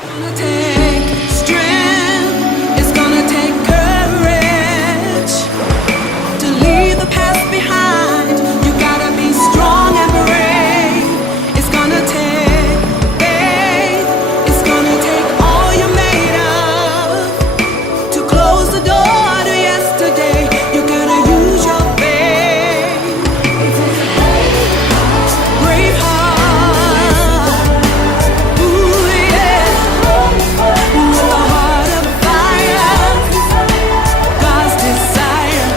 Gonna take strength, it's gonna take courage to leave the past behind. You gotta be strong and brave. It's gonna take faith, it's gonna take all you're made of to close the door to yesterday. You gotta use your faith. Brave heart, ooh yeah. With a heart of fire, God's desire.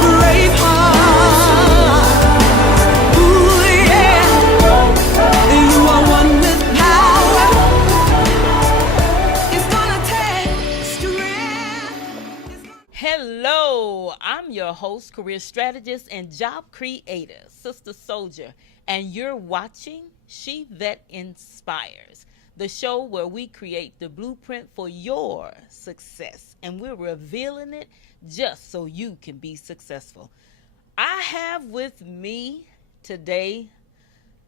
Brave heart, ooh yeah. You are one with power. It's gonna take strength. Hello, I'm your host, career strategist, and job creator, Sister Soldier, and you're watching She That Inspires, the show where we create the blueprint for your success, and we're revealing it just so you can be successful. I have with me today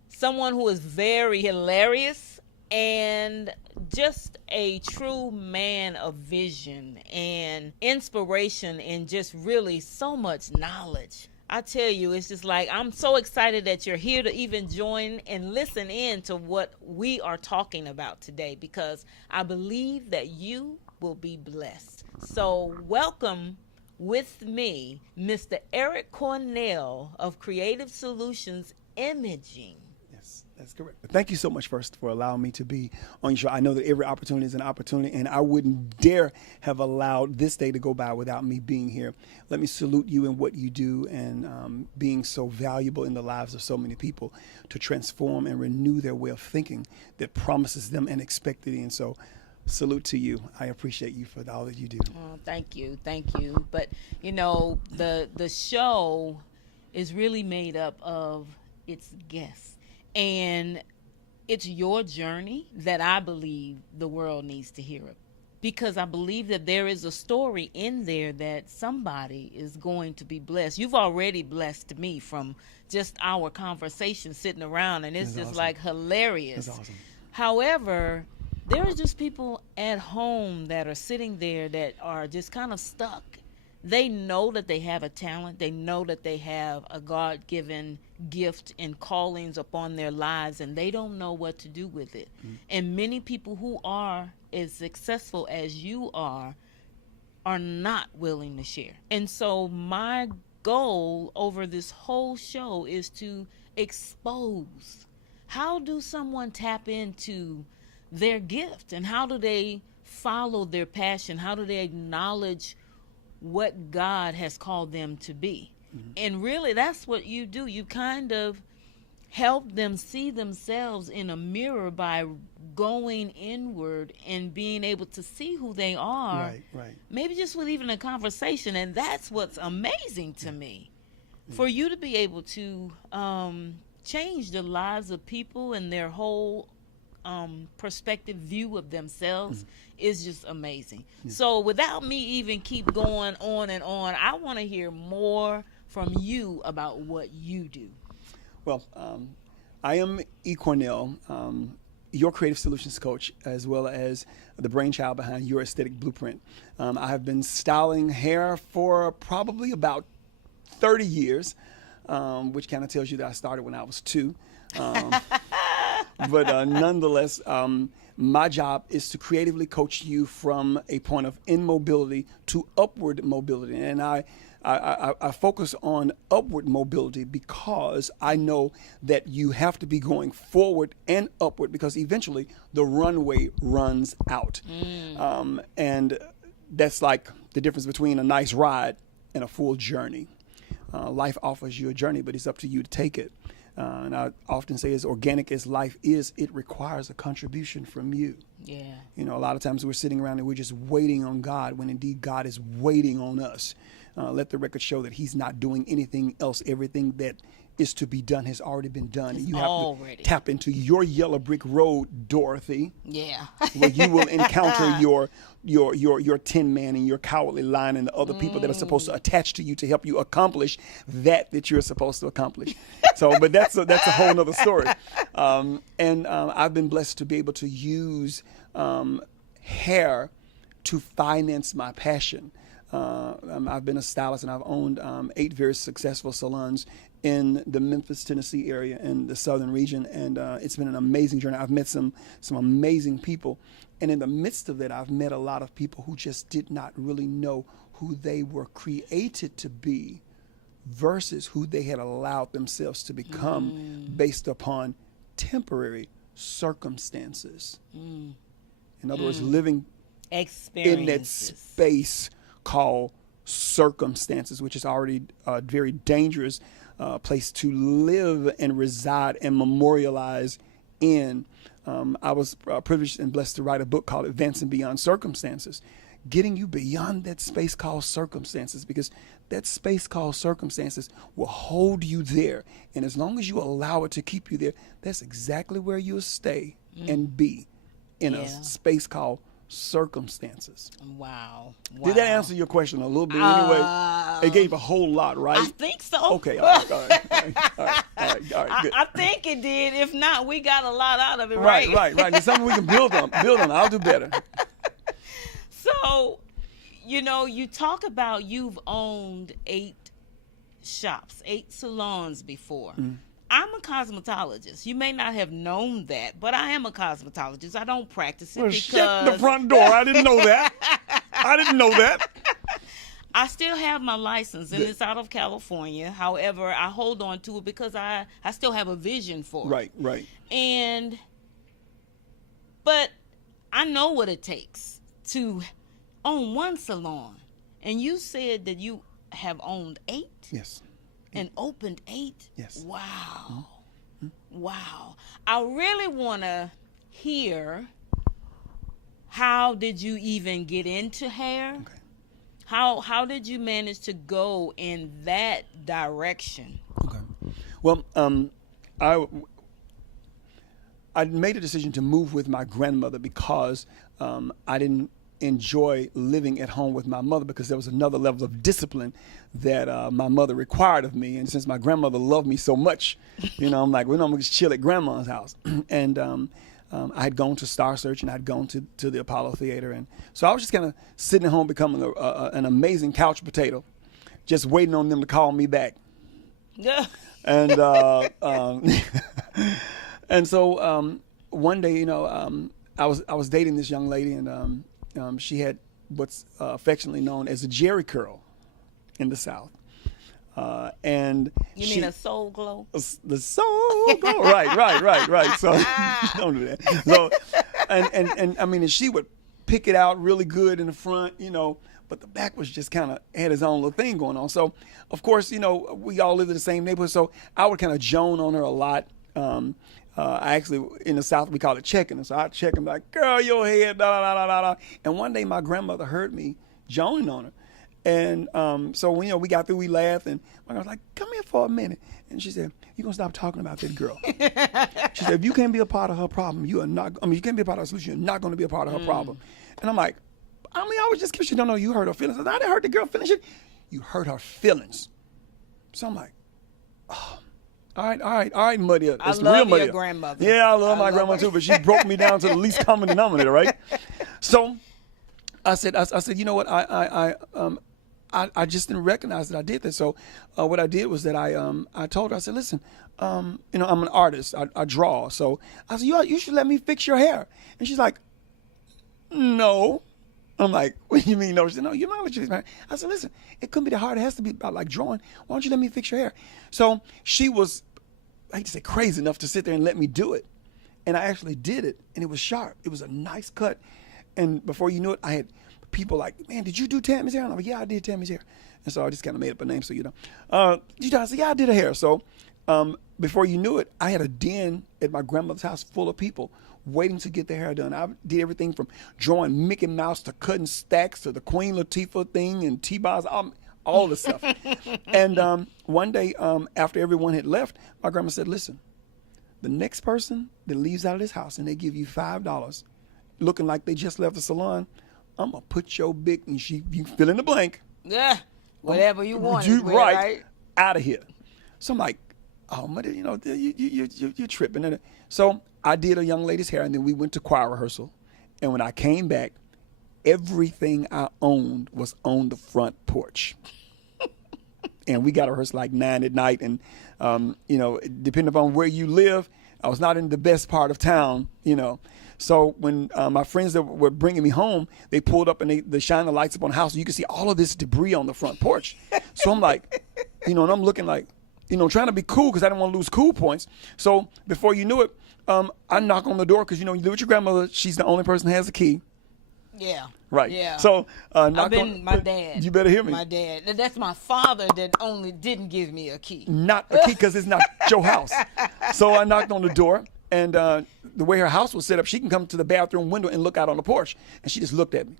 someone who is very hilarious and just a true man of vision and inspiration and just really so much knowledge. I tell you, it's just like I'm so excited that you're here to even join and listen in to what we are talking about today, because I believe that you will be blessed. So welcome with me, Mr. Eric Cornell of Creative Solutions Imaging. Yes, that's correct. Thank you so much first for allowing me to be on your show. I know that every opportunity is an opportunity, and I wouldn't dare have allowed this day to go by without me being here. Let me salute you in what you do and being so valuable in the lives of so many people to transform and renew their way of thinking that promises them an expectancy. And so salute to you. I appreciate you for all that you do. Oh, thank you. But, you know, the show is really made up of its guests. And it's your journey that I believe the world needs to hear it. Because I believe that there is a story in there that somebody is going to be blessed. You've already blessed me from just our conversation sitting around, and it's just awesome. Like hilarious. That's awesome. However, there are just people at home that are sitting there that are just kind of stuck. They know that they have a talent. They know that they have a God-given gift and callings upon their lives, and they don't know what to do with it. Mm-hmm. And many people who are as successful as you are not willing to share. And so my goal over this whole show is to expose. How do someone tap into their gift, and how do they follow their passion? How do they acknowledge what God has called them to be? Mm-hmm. And really, that's what you do. You kind of help them see themselves in a mirror by going inward and being able to see who they are. Right. Maybe just with even a conversation. And that's what's amazing to me. For you to be able to change the lives of people and their whole perspective view of themselves is just amazing. So without me even keep going on and on, I want to hear more from you about what you do. Well, I am E. Cornell, your creative solutions coach, as well as the brainchild behind your aesthetic blueprint. I have been styling hair for probably about 30 years, which kind of tells you that I started when I was 2. But nonetheless, my job is to creatively coach you from a point of immobility to upward mobility. And I focus on upward mobility because I know that you have to be going forward and upward, because eventually the runway runs out. And that's like the difference between a nice ride and a full journey. Life offers you a journey, but it's up to you to take it. And I often say, as organic as life is, it requires a contribution from you. Yeah. You know, a lot of times we're sitting around and we're just waiting on God, when indeed God is waiting on us. Let the record show that he's not doing anything else. Everything that is to be done has already been done. It's you have already. to tap into your yellow brick road, Dorothy. Yeah. Where you will encounter your tin man and your cowardly lion and the other people that are supposed to attach to you to help you accomplish that you're supposed to accomplish. So, but that's a whole nother story. I've been blessed to be able to use hair to finance my passion. I've been a stylist, and I've owned 8 very successful salons in the Memphis, Tennessee area in the southern region, and it's been an amazing journey. I've met some amazing people, and in the midst of that, I've met a lot of people who just did not really know who they were created to be versus who they had allowed themselves to become based upon temporary circumstances. In other words, living in that space called circumstances, which is already a very dangerous place to live and reside and memorialize in. I was privileged and blessed to write a book called Advancing Beyond Circumstances, getting you beyond that space called circumstances, because that space called circumstances will hold you there. And as long as you allow it to keep you there, that's exactly where you'll stay and be in a space called circumstances. Wow. Did that answer your question a little bit anyway? It gave a whole lot, right? I think so. Okay, all right, good. I think it did. If not, we got a lot out of it, Right. right? It's something we can build on. I'll do better. So, you talk about you've owned 8 shops, 8 salons before. I'm a cosmetologist. You may not have known that, but I am a cosmetologist. I don't practice it because... Shut the front door. I didn't know that. I still have my license, and it's out of California. However, I hold on to it because I still have a vision for it. Right. But I know what it takes to own one salon. And you said that you have owned 8? Yes. And opened 8? Yes. Wow. Wow. I really want to hear, how did you even get into hair? Okay. How did you manage to go in that direction? Okay. Well, I made a decision to move with my grandmother because I didn't enjoy living at home with my mother, because there was another level of discipline that my mother required of me. And since my grandmother loved me so much, I'm like, I'm gonna just chill at grandma's house. And I had gone to Star Search, and I'd gone to the Apollo Theater, and so I was just kind of sitting at home, becoming an amazing couch potato, just waiting on them to call me back. Yeah. And and so one day, I was dating this young lady, and she had what's affectionately known as a Jerry curl in the South. And you mean a soul glow? The soul glow, right. So don't do that. So, and I mean, and she would pick it out really good in the front, but the back was just kind of had its own little thing going on. So, of course, we all lived in the same neighborhood, so I would kind of joan on her a lot. I actually, in the South, we call it checking. And so I'd check and be like, girl, your head, da, da, da, da, da. And one day my grandmother heard me joning on her. And so, we got through, we laughed, and my grandma was like, come here for a minute. And she said, you're going to stop talking about that girl. She said, if you can't be a part of her problem, you can't be a part of her solution, you're not going to be a part of her problem. And I'm like, I was just kidding. She don't know you hurt her feelings. I said, I didn't hurt the girl feelings. You hurt her feelings. So I'm like, oh. All right, Muddy. I love your grandmother. Yeah, I love my grandma too, but she broke me down to the least common denominator, right? So I said, you know what? I just didn't recognize that I did this. So what I did was that I told her, I said, listen, I'm an artist. I draw. So I said, you should let me fix your hair. And she's like, no. I'm like, what do you mean no? She said, no, you're not what you're. I said, listen, it couldn't be that hard. It has to be about like drawing. Why don't you let me fix your hair? So she was, I hate to say crazy enough to sit there and let me do it. And I actually did it, and it was sharp. It was a nice cut. And before you knew it, I had people like, man, did you do Tammy's hair? And I'm like, yeah, I did Tammy's hair. And so I just kind of made up a name so you know. I said, yeah, I did her hair. So before you knew it, I had a den at my grandmother's house full of people waiting to get their hair done. I did everything from drawing Mickey Mouse to cutting stacks to the Queen Latifah thing and T-bars, all the stuff. And one day after everyone had left, my grandma said, listen, the next person that leaves out of this house and they give you $5 looking like they just left the salon, I'm going to put your big, and you fill in the blank. Yeah, whatever you want. Right out of here. So I'm like, oh, mother, you're tripping. So I did a young lady's hair, and then we went to choir rehearsal. And when I came back, everything I owned was on the front porch. And we got to rehearse like 9 at night. And, depending upon where you live, I was not in the best part of town, So when my friends that were bringing me home, they pulled up and they shined the lights up on the house. So you could see all of this debris on the front porch. So I'm like, and I'm looking like, trying to be cool because I didn't want to lose cool points. So before you knew it, I knock on the door because, you live with your grandmother. She's the only person that has the key. Yeah. Right. Yeah. So my dad. You better hear me. My dad. That's my father that only didn't give me a key. Not a key because it's not your house. So I knocked on the door, and the way her house was set up, she can come to the bathroom window and look out on the porch. And she just looked at me.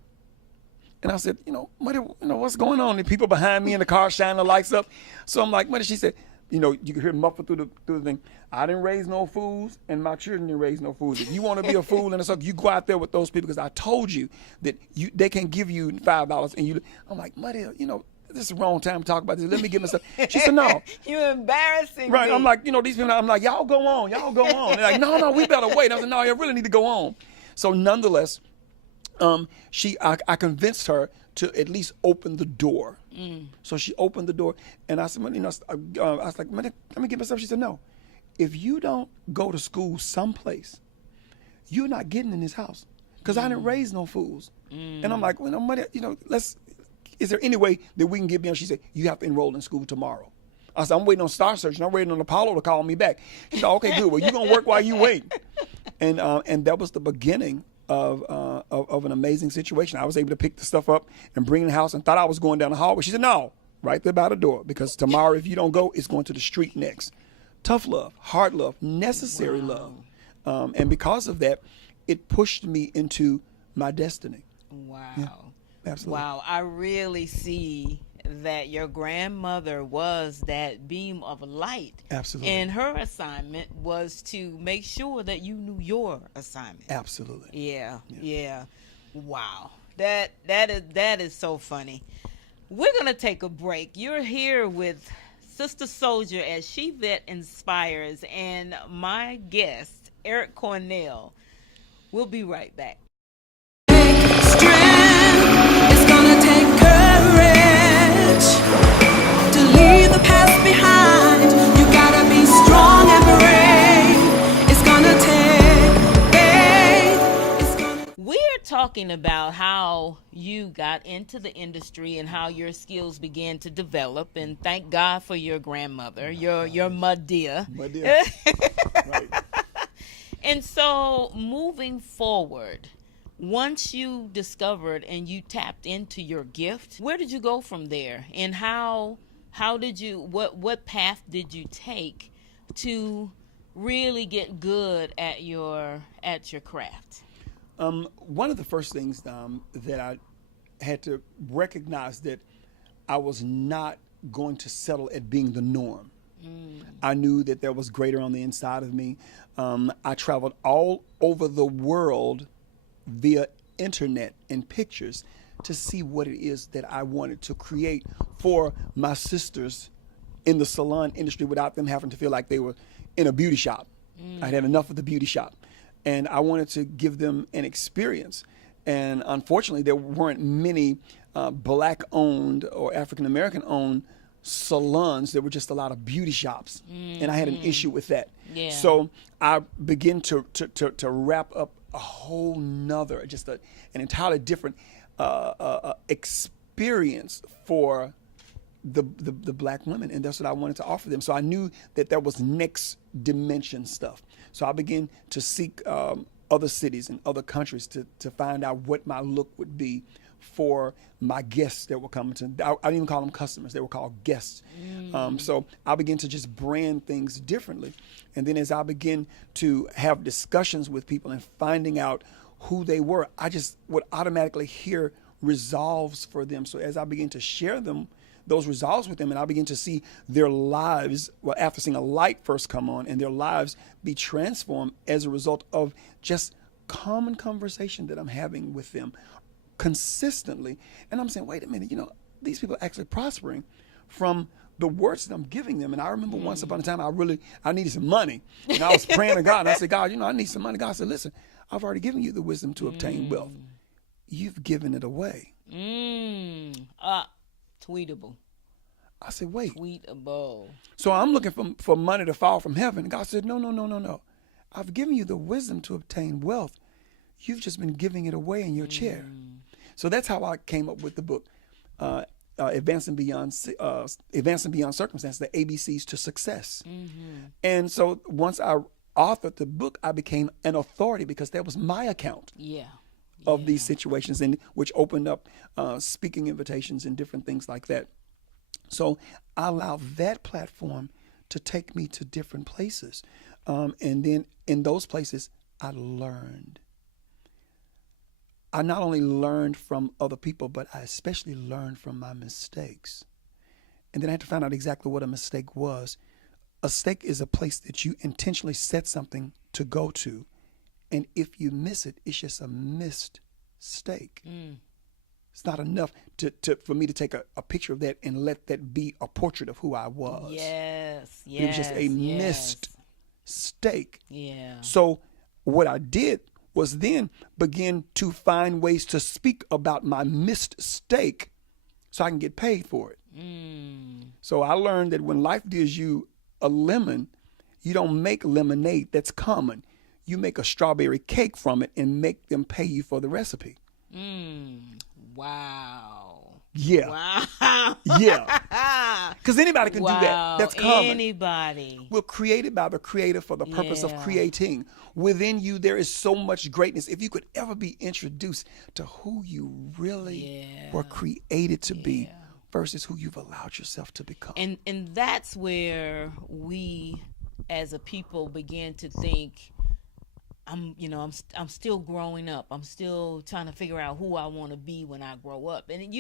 And I said, Mother, what's going on? And people behind me in the car shining the lights up. So I'm like, Mother, she said, you could hear muffled through the thing. I didn't raise no fools, and my children didn't raise no fools. If you want to be a fool and a sucker, you go out there with those people because I told you that they can give you $5 and you. I'm like, Mother, this is the wrong time to talk about this. Let me get myself. She said, no. You're embarrassing Right. me. I'm like, these people. I'm like, y'all go on. They're like, no, we better wait. I said, no, you really need to go on. So nonetheless, I convinced her to at least open the door. So she opened the door, and I said, I was like, let me get myself. She said, no, if you don't go to school someplace, you're not getting in this house because I didn't raise no fools. And I'm like, well, Mother, is there any way that we can get beyond? She said, you have to enroll in school tomorrow. I said, I'm waiting on Star Search, and I'm waiting on Apollo to call me back. She said, okay, good. Well, you're going to work while you wait. And that was the beginning of an amazing situation. I was able to pick the stuff up and bring it in the house and thought I was going down the hallway. She said, no, right there by the door, because tomorrow if you don't go, it's going to the street next. Tough love, hard love, necessary love. And because of that, it pushed me into my destiny. Wow. Yeah, absolutely. Wow. I really see that your grandmother was that beam of light. Absolutely. And her assignment was to make sure that you knew your assignment. Absolutely. Yeah. Wow. That is so funny. We're going to take a break. You're here with Sister Soldier as She Vet Inspires, and my guest, Eric Cornell. We'll be right back. Strength is gonna take courage to leave the past behind. You gotta be strong and brave. It's gonna take faith. We're talking about how you got into the industry and how your skills began to develop, and thank God for your grandmother, your mother. Right. And so moving forward, once you discovered and you tapped into your gift, where did you go from there? And how did you, what path did you take to really get good at your craft? One of the first things that I had to recognize that I was not going to settle at being the norm. I knew that there was greater on the inside of me. I traveled all over the world via internet and pictures to see what it is that I wanted to create for my sisters in the salon industry without them having to feel like they were in a beauty shop. I'd had enough of the beauty shop, and I wanted to give them an experience. And unfortunately, there weren't many Black-owned or African-American-owned salons. There were just a lot of beauty shops, and I had an issue with that. Yeah. So I began to wrap up a whole nother, just an entirely different experience for the Black women, and that's what I wanted to offer them. So I knew that there was next dimension stuff. So I began to seek other cities and other countries to find out what my look would be for my guests that were coming to. I didn't even call them customers; they were called guests. So I began to just brand things differently, and then as I began to have discussions with people and finding out who they were, I just would automatically hear resolves for them. So as I began to share those resolves with them, and I began to see their lives, well, after seeing a light first come on, and their lives be transformed as a result of just common conversation that I'm having with them consistently. And I'm saying, wait a minute, these people are actually prospering from the words that I'm giving them. And I remember once upon a time, I needed some money. And I was praying to God, and I said, God, I need some money. God said, listen, I've already given you the wisdom to obtain wealth. You've given it away. Tweetable. I said, wait. Tweetable. So I'm looking for money to fall from heaven. And God said, no. I've given you the wisdom to obtain wealth. You've just been giving it away in your chair. So that's how I came up with the book, Advancing Beyond Circumstance, the ABCs to Success. And so once I authored the book, I became an authority because that was my account of these situations, and which opened up speaking invitations and different things like that. So I allowed that platform to take me to different places. And then in those places, I learned. I not only learned from other people, but I especially learned from my mistakes. And then I had to find out exactly what a mistake was. A mistake is a place that you intentionally set something to go to. And if you miss it, it's just a missed mistake. It's not enough for me to take a picture of that and let that be a portrait of who I was. Yes. It was just a missed mistake. Yeah. So what I did was then begin to find ways to speak about my missed mistake so I can get paid for it. So I learned that when life gives you a lemon, you don't make lemonade. That's common. You make a strawberry cake from it and make them pay you for the recipe. Wow. Yeah. Wow. Yeah. Because anybody can do that. That's common. Anybody. We're created by the Creator for the purpose of creating. Within you, there is so much greatness. If you could ever be introduced to who you really were created to be versus who you've allowed yourself to become. And that's where we as a people begin to think, I'm still growing up. I'm still trying to figure out who I want to be when I grow up. And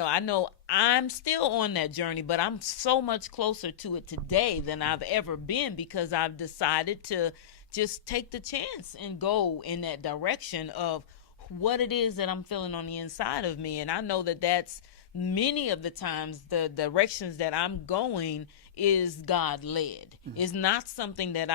I know I'm still on that journey, but I'm so much closer to it today than I've ever been because I've decided to just take the chance and go in that direction of what it is that I'm feeling on the inside of me. And I know that that's many of the times the directions that I'm going is God led. It's not something that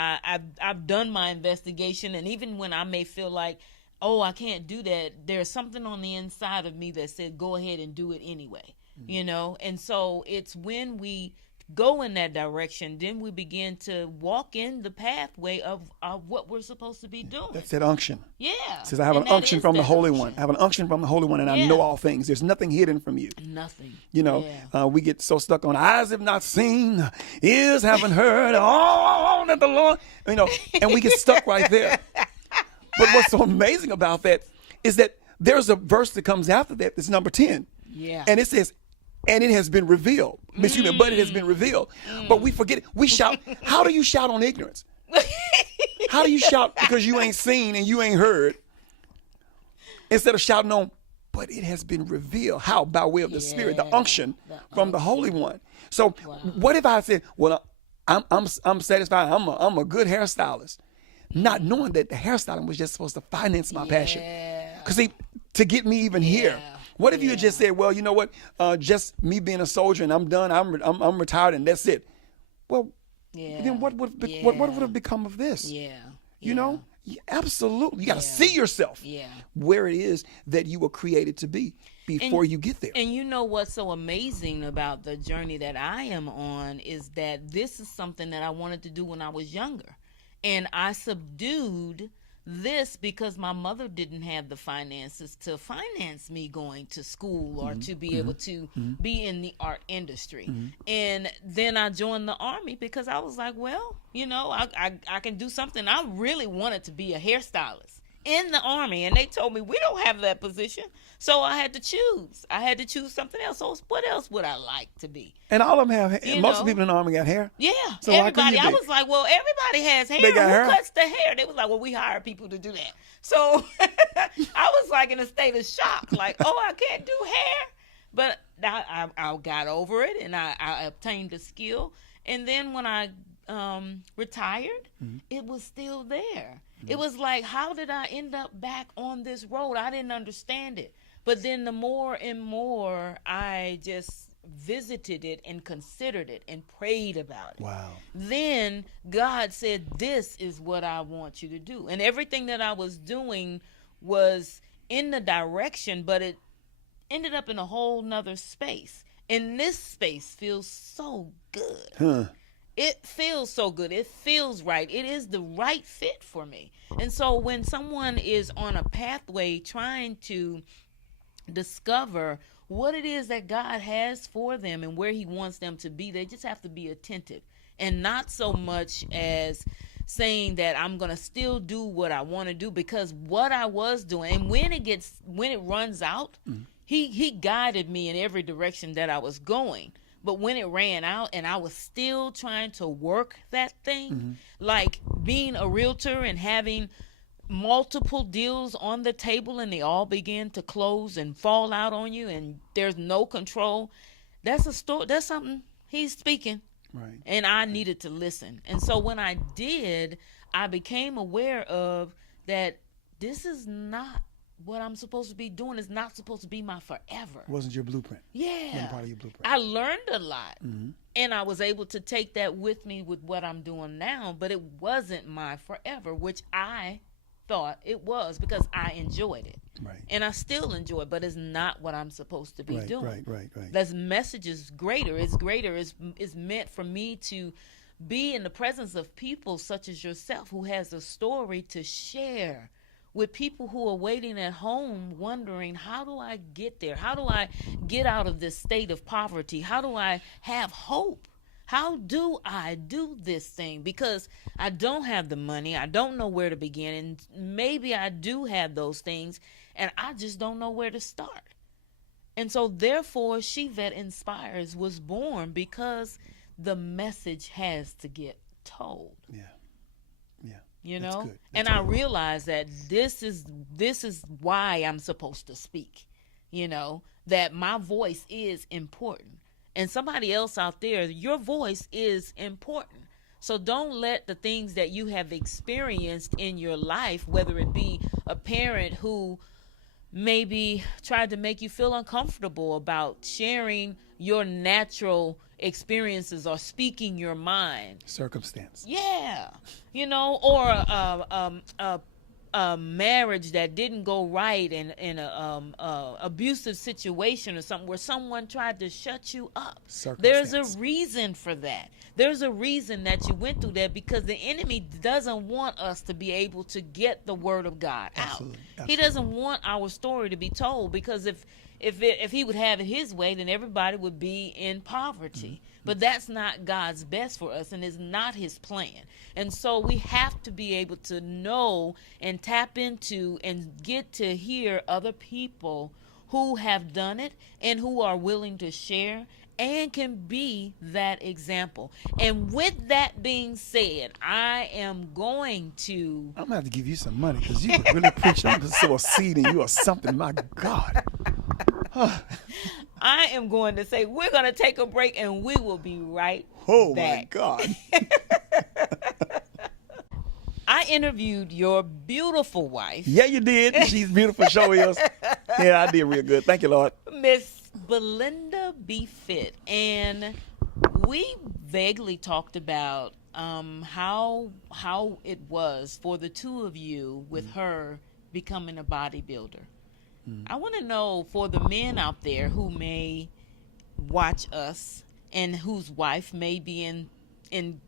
I've done my investigation, and even when I may feel like, oh, I can't do that, there's something on the inside of me that said go ahead and do it anyway. And so it's when we go in that direction, then we begin to walk in the pathway of what we're supposed to be doing. That's that unction. Yeah. It says, I have an unction from the Holy One. I have an unction from the Holy One, and I know all things. There's nothing hidden from you. Nothing. We get so stuck on eyes have not seen, ears haven't heard, all that the Lord, and we get stuck right there. But what's so amazing about that is that there's a verse that comes after that. That's number 10. Yeah. And it says, and it has been revealed. But it has been revealed. But we forget it. We shout. How do you shout on ignorance? How do you shout because you ain't seen and you ain't heard? Instead of shouting on, but it has been revealed. How? By way of the Spirit, the unction from the Holy One. So what if I said, well, I'm satisfied. I'm a good hairstylist, not knowing that the hairstyling was just supposed to finance my passion. Because see, to get me even here. What if you had just said, well, you know what, just me being a soldier and I'm done, I'm retired and that's it. Well, then what would have become of this? Absolutely. You got to see yourself where it is that you were created to be before you get there. And you know what's so amazing about the journey that I am on is that this is something that I wanted to do when I was younger. And I subdued this because my mother didn't have the finances to finance me going to school or to be able to be in the art industry. And then I joined the Army because I was like, well, I can do something. I really wanted to be a hairstylist in the Army, and they told me we don't have that position. So I had to choose. I had to choose something else. So what else would I like to be? And all of them have hair. Most people in the Army got hair. Yeah. So everybody. I was like, well, everybody has hair. They got hair? Who cuts the hair? They was like, well, we hire people to do that. So I was like in a state of shock, like, oh, I can't do hair. But I got over it, and I obtained the skill. And then when I retired, it was still there. It was like, how did I end up back on this road? I didn't understand it. But then the more and more I just visited it and considered it and prayed about it. Wow. Then God said, this is what I want you to do. And everything that I was doing was in the direction, but it ended up in a whole nother space. And this space feels so good. Huh. It feels so good. It feels right. It is the right fit for me. And so when someone is on a pathway trying to discover what it is that God has for them and where he wants them to be, they just have to be attentive, and not so much as saying that I'm going to still do what I want to do, because what I was doing, and when it runs out, he guided me in every direction that I was going. But when it ran out and I was still trying to work that thing, like being a realtor and having multiple deals on the table and they all begin to close and fall out on you and there's no control, that's a story. That's something he's speaking. Right. And I needed to listen. And so when I did, I became aware of that this is not what I'm supposed to be doing. Is not supposed to be my forever. It wasn't your blueprint. Yeah. Wasn't part of your blueprint. I learned a lot. And I was able to take that with me with what I'm doing now, but it wasn't my forever, which I thought it was, because I enjoyed it. Right. And I still enjoy it, but it's not what I'm supposed to be doing. Right. This message is greater. It's greater. It's meant for me to be in the presence of people such as yourself, who has a story to share with people who are waiting at home wondering, how do I get there? How do I get out of this state of poverty? How do I have hope? How do I do this thing? Because I don't have the money. I don't know where to begin. And maybe I do have those things, and I just don't know where to start. And so therefore, She That Inspires was born, because the message has to get told. Yeah. You That's know? good. And I realized that this is why I'm supposed to speak. You know, that my voice is important. And somebody else out there, your voice is important. So don't let the things that you have experienced in your life, whether it be a parent who maybe tried to make you feel uncomfortable about sharing your natural experiences or speaking your mind. Circumstance. Yeah. You know, or a marriage that didn't go right in a abusive situation or something where someone tried to shut you up. There's a reason for that. There's a reason that you went through that, because the enemy doesn't want us to be able to get the word of God out. Absolutely. He doesn't want our story to be told, because if he would have it his way, then everybody would be in poverty. But that's not God's best for us, and it's not his plan. And so we have to be able to know and tap into and get to hear other people who have done it and who are willing to share and can be that example. And with that being said, I am going to... I'm going to have to give you some money, because you can really preach. I'm going to sow a seed in you or something. My God. I am going to say we're going to take a break, and we will be right Oh, back. my God. I interviewed your beautiful wife, Yeah, you did. She's beautiful. Show us. Yeah, I did real good. Thank you, Lord. Miss Belinda B. Fit, and we vaguely talked about how it was for the two of you with her becoming a bodybuilder. I want to know, for the men out there who may watch us and whose wife may be in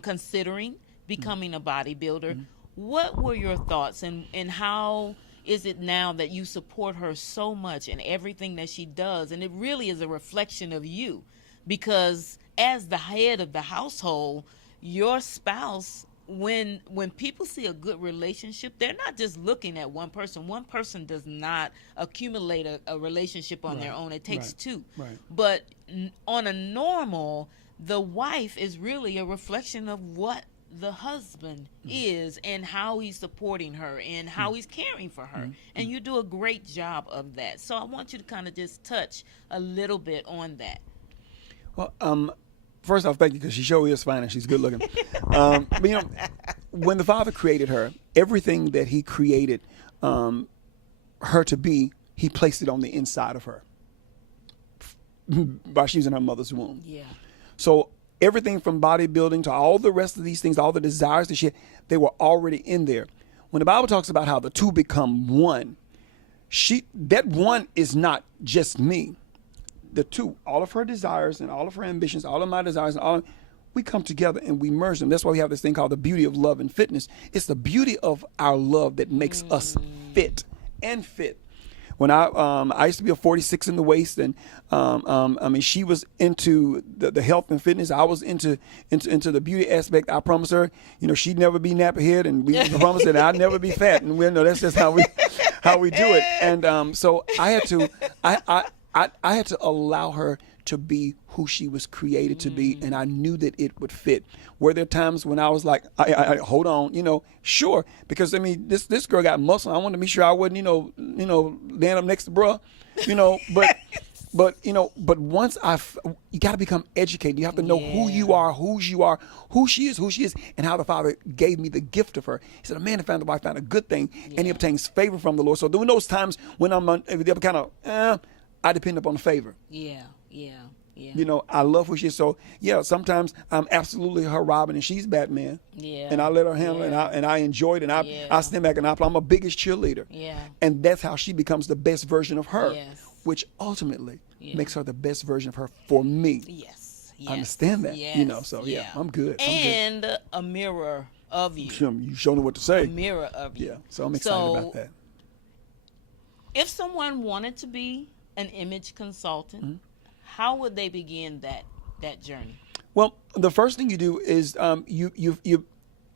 considering becoming a bodybuilder, what were your thoughts, and how is it now that you support her so much in everything that she does? And it really is a reflection of you, because as the head of the household, your spouse, when people see a good relationship, they're not just looking at one person. One person does not accumulate a relationship on their own. It takes two. Right. But on a normal, the wife is really a reflection of what the husband is, and how he's supporting her, and how he's caring for her. And you do a great job of that. So I want you to kind of just touch a little bit on that. Well, first off, thank you, because she sure is fine and she's good looking. But you know, when the Father created her, everything that he created her to be, he placed it on the inside of her. while she was in her mother's womb. Yeah. So everything from bodybuilding to all the rest of these things, all the desires that she had, they were already in there. When the Bible talks about how the two become one, that one is not just me. The two, all of her desires and all of her ambitions, all of my desires, and we come together and we merge them. That's why we have this thing called the beauty of love and fitness. It's the beauty of our love that makes us fit and fit. When I used to be a 46 in the waist, and I mean, she was into the health and fitness. I was into the beauty aspect. I promised her, she'd never be nappy head, and we promised that I'd never be fat. And that's just how we do it. And so I had to I had to allow her to be who she was created to be, and I knew that it would fit. Were there times when I was like, I hold on, sure, because I mean, this girl got muscle. I wanted to make sure I wasn't, laying up next to bruh, but once you got to become educated. You have to know who you are, who she is, and how the Father gave me the gift of her. He said, a man that found the wife found a good thing, and he obtains favor from the Lord. So during those times when I'm kind of, I depend upon the favor. Yeah. I love who she is. So sometimes I'm absolutely her Robin and she's Batman. Yeah. And I let her handle it, and I enjoy it, and I stand back and I'm a biggest cheerleader. Yeah. And that's how she becomes the best version of her. Yes. Which ultimately makes her the best version of her for me. Yes. I understand that. Yes. So I'm good. And a mirror of you. You show me what to say. A mirror of you. Yeah. So I'm excited about that. If someone wanted to be an image consultant, how would they begin that journey? Well, the first thing you do is you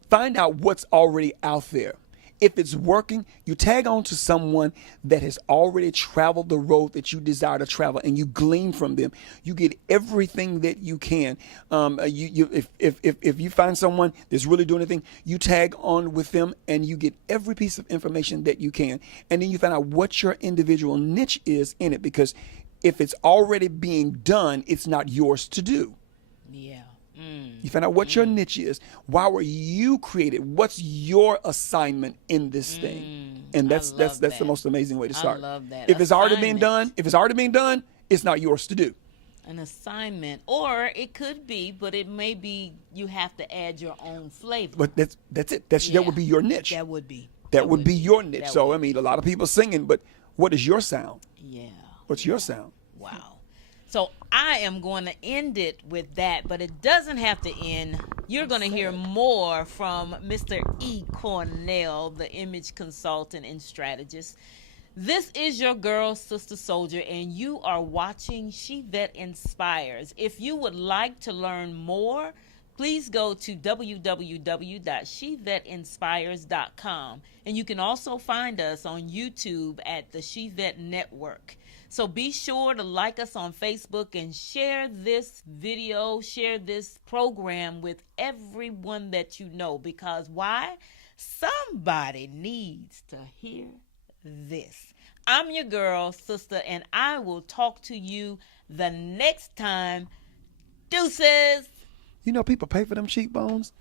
find out what's already out there. If it's working, you tag on to someone that has already traveled the road that you desire to travel, and you glean from them. You get everything that you can. If you find someone that's really doing anything, you tag on with them, and you get every piece of information that you can. And then you find out what your individual niche is in it, because if it's already being done, it's not yours to do. Yeah. You find out what your niche is. Why were you created? What's your assignment in this thing? And that's the most amazing way to start. I love that. If it's already being done, it's not yours to do. An assignment, or it could be, but it may be you have to add your own flavor. But that's it. That would be your niche. That would be. That would be your niche. So I mean, a lot of people singing, but what is your sound? Yeah. What's your sound? Wow. So I am going to end it with that, but it doesn't have to end. You're going to hear more from Mr. E. Cornell, the image consultant and strategist. This is your girl, Sister Soldier, and you are watching She That Inspires. If you would like to learn more, please go to www.shethatinspires.com. And you can also find us on YouTube at the She That Network. So be sure to like us on Facebook and share this video, share this program with everyone that you know. Because why? Somebody needs to hear this. I'm your girl, Sister, and I will talk to you the next time. Deuces. People pay for them cheekbones.